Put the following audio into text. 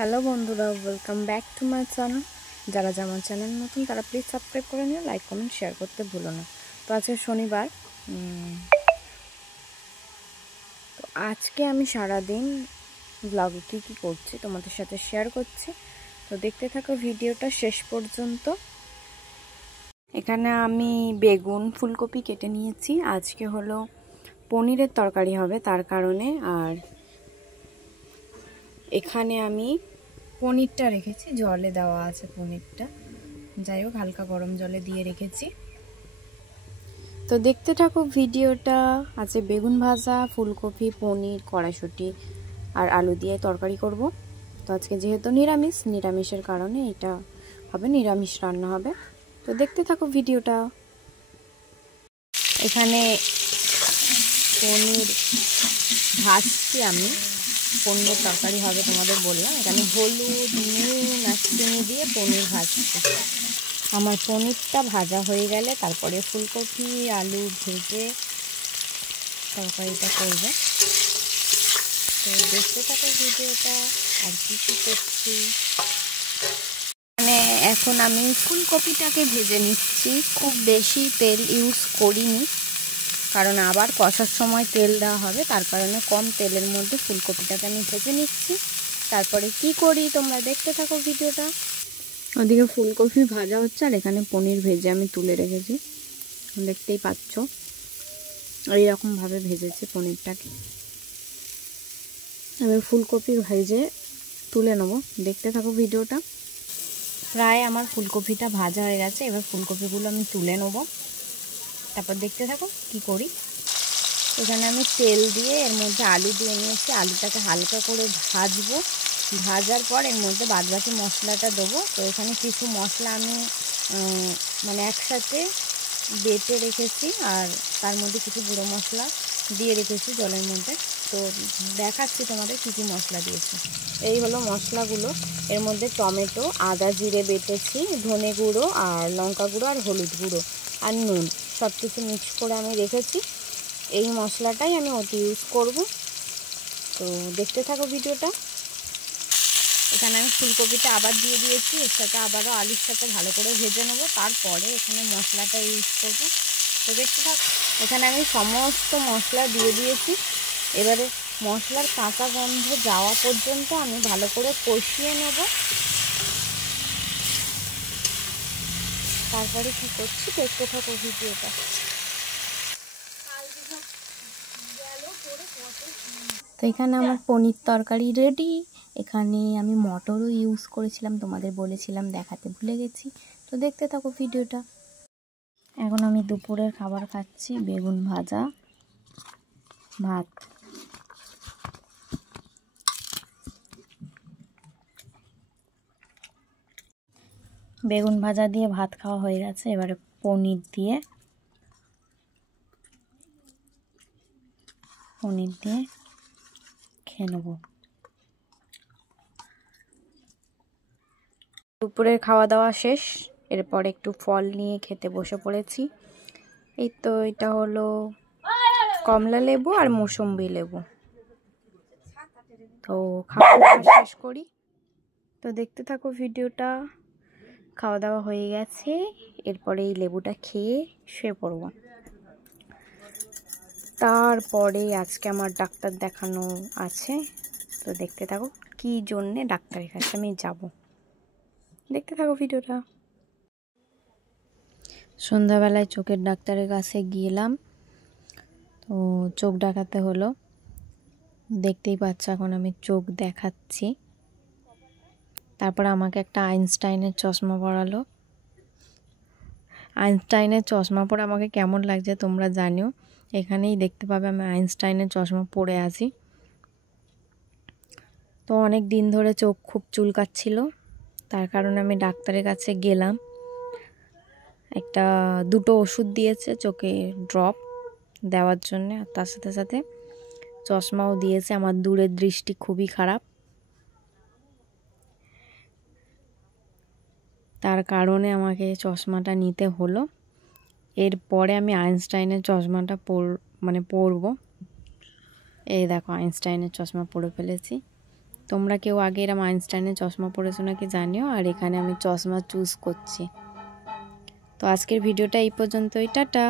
Hello বন্ধুরা, welcome back to my channel. যারা যেমন চ্যানেল নতুন তারা প্লিজ সাবস্ক্রাইব করে নিও, লাইক কমেন্ট শেয়ার করতে ভুলো না। তো আজকে শনিবার, তো আজকে আমি সারাদিন ব্লগে কী করছি তোমাদের সাথে শেয়ার করছি। তো দেখতে থাকো ভিডিওটা শেষ পর্যন্ত। এখানে আমি বেগুন ফুলকপি কেটে নিয়েছি। আজকে হলো পনিরের তরকারি হবে, তার কারণে। আর এখানে আমি পনিরটা রেখেছি, জলে দেওয়া আছে পনিরটা, যাই হোক হালকা গরম জলে দিয়ে রেখেছি। তো দেখতে থাকো ভিডিওটা। আছে বেগুন ভাজা, ফুলকপি, পনির, কড়াইশুঁটি আর আলু দিয়ে তরকারি করব। তো আজকে যেহেতু নিরামিষের কারণে এটা হবে, নিরামিষ রান্না হবে। তো দেখতে থাকো ভিডিওটা। এখানে পনির ভাজছি আমি, পনিরের তরকারি হবে তোমাদের বললাম। এখানে হলুদ, নুন আর চিনি দিয়ে পনির ভাজছি। আমার পনিরটা ভাজা হয়ে গেলে তারপরে ফুলকপি আলু ভেজে তরকারিটা করবে। তো দেখতে থাকো ভিডিওটা। আর কী করছি, মানে এখন আমি ফুলকপিটাকে ভেজে নিচ্ছি। খুব বেশি তেল ইউজ করিনি, কারণ আবার কষার সময় তেল দেওয়া হবে, তার কারণে কম তেলের মধ্যে ফুলকপিটাকে আমি ভেজে নিচ্ছি। তারপরে কি করি তোমরা দেখতে থাকো ভিডিওটা। ওদিকে ফুলকপি ভাজা হচ্ছে আর এখানে পনির ভেজে আমি তুলে রেখেছি, দেখতেই পাচ্ছ। এইরকমভাবে ভেজেছি পনিরটাকে। এবার ফুলকপি ভেজে তুলে নেবো, দেখতে থাকো ভিডিওটা। প্রায় আমার ফুলকপিটা ভাজা হয়ে গেছে, এবার ফুলকপিগুলো আমি তুলে নেবো, তারপর দেখতে থাকো কি করি। এখানে আমি তেল দিয়ে এর মধ্যে আলু দিয়ে নিয়েছি। আলুটাকে হালকা করে ভাজবো, ভাজার পর এর মধ্যে বাদবাকি মশলাটা দেবো। তো এখানে কিছু মশলা আমি মানে একসাথে বেটে রেখেছি, আর তার মধ্যে কিছু গুঁড়ো মশলা দিয়ে রেখেছি জলের মধ্যে। তো দেখাচ্ছি তোমাদের কী কী মশলা দিয়েছি। এই হলো মশলাগুলো। এর মধ্যে টমেটো, আদা জিরে বেটেছি, ধনে গুঁড়ো আর লঙ্কা গুঁড়ো আর হলুদ গুঁড়ো আর নুন সব কিছু মিক্স করে আমি রেখেছি। এই মশলাটাই আমি ওতে ইউজ করব। তো দেখতে থাকো ভিডিওটা। এখানে আমি ফুলকপিটা আবার দিয়ে দিয়েছি, এর সাথে আবারও আলুর সাথে ভালো করে ভেজে নেবো, তারপরে এখানে মশলাটা ইউজ করবো। তো দেখতে থাকো। এখানে আমি সমস্ত মশলা দিয়ে দিয়েছি। এবারে মশলার কাঁচা গন্ধ যাওয়া পর্যন্ত আমি ভালো করে কষিয়ে নেব। তারপরে কি করছি দেখতে থাকো ভিডিওটা। তো এখানে আমার পনির তরকারি রেডি। এখানে আমি মটরও ইউজ করেছিলাম, তোমাদের বলেছিলাম, দেখাতে ভুলে গেছি। তো দেখতে থাকো ভিডিওটা। এখন আমি দুপুরের খাবার খাচ্ছি, বেগুন ভাজা, ভাত। বেগুন ভাজা দিয়ে ভাত খাওয়া হয়ে গেছে, এবারে পনির দিয়ে খেয়ে নেব। দুপুরের খাওয়া দাওয়া শেষ, এরপর একটু ফল নিয়ে খেতে বসে পড়েছি। এই তো এটা হলো কমলা লেবু আর মৌসুম্বি লেবু। তো খাওয়া দাওয়া শেষ করি। তো দেখতে থাকো ভিডিওটা। খাওয়া দাওয়া হয়ে গেছে, এরপরে এই লেবুটা খেয়ে শুয়ে পড়ব। তারপরে আজকে আমার ডাক্তার দেখানো আছে। তো দেখতে থাকো কি জন্যে ডাক্তারের কাছে আমি যাব, দেখতে থাকো ভিডিওটা। সন্ধ্যাবেলায় চোখের ডাক্তারের কাছে গেলাম। তো চোখ দেখাতে হলো, দেখতেই পাচ্ছ এখন আমি চোখ দেখাচ্ছি। তারপর আমাকে একটা আইনস্টাইনের চশমা পরালো। আইনস্টাইনের চশমা পরে আমাকে কেমন লাগছে তোমরা জানিও। এখানেই দেখতে পাবে আমি আইনস্টাইনের চশমা পরে আছি। তো অনেক দিন ধরে চোখ খুব চুলকাচ্ছিল, তার কারণে আমি ডাক্তারের কাছে গেলাম। দুটো ওষুধ দিয়েছে চোখে ড্রপ দেওয়ার জন্য, আর তার সাথে সাথে চশমাও দিয়েছে। আমার দূরের দৃষ্টি খুবই খারাপ, তার কারণে আমাকে চশমাটা নিতে হলো। এরপরে আমি আইনস্টাইনের চশমাটা পরব। এই দেখো আইনস্টাইনের চশমা পরে ফেলেছি। তোমরা কেউ আগে এরম আইনস্টাইনের চশমা পরেছো নাকি জানিও। আর এখানে আমি চশমা চুজ করছি। তো আজকের ভিডিওটা এই পর্যন্তই, টাটা।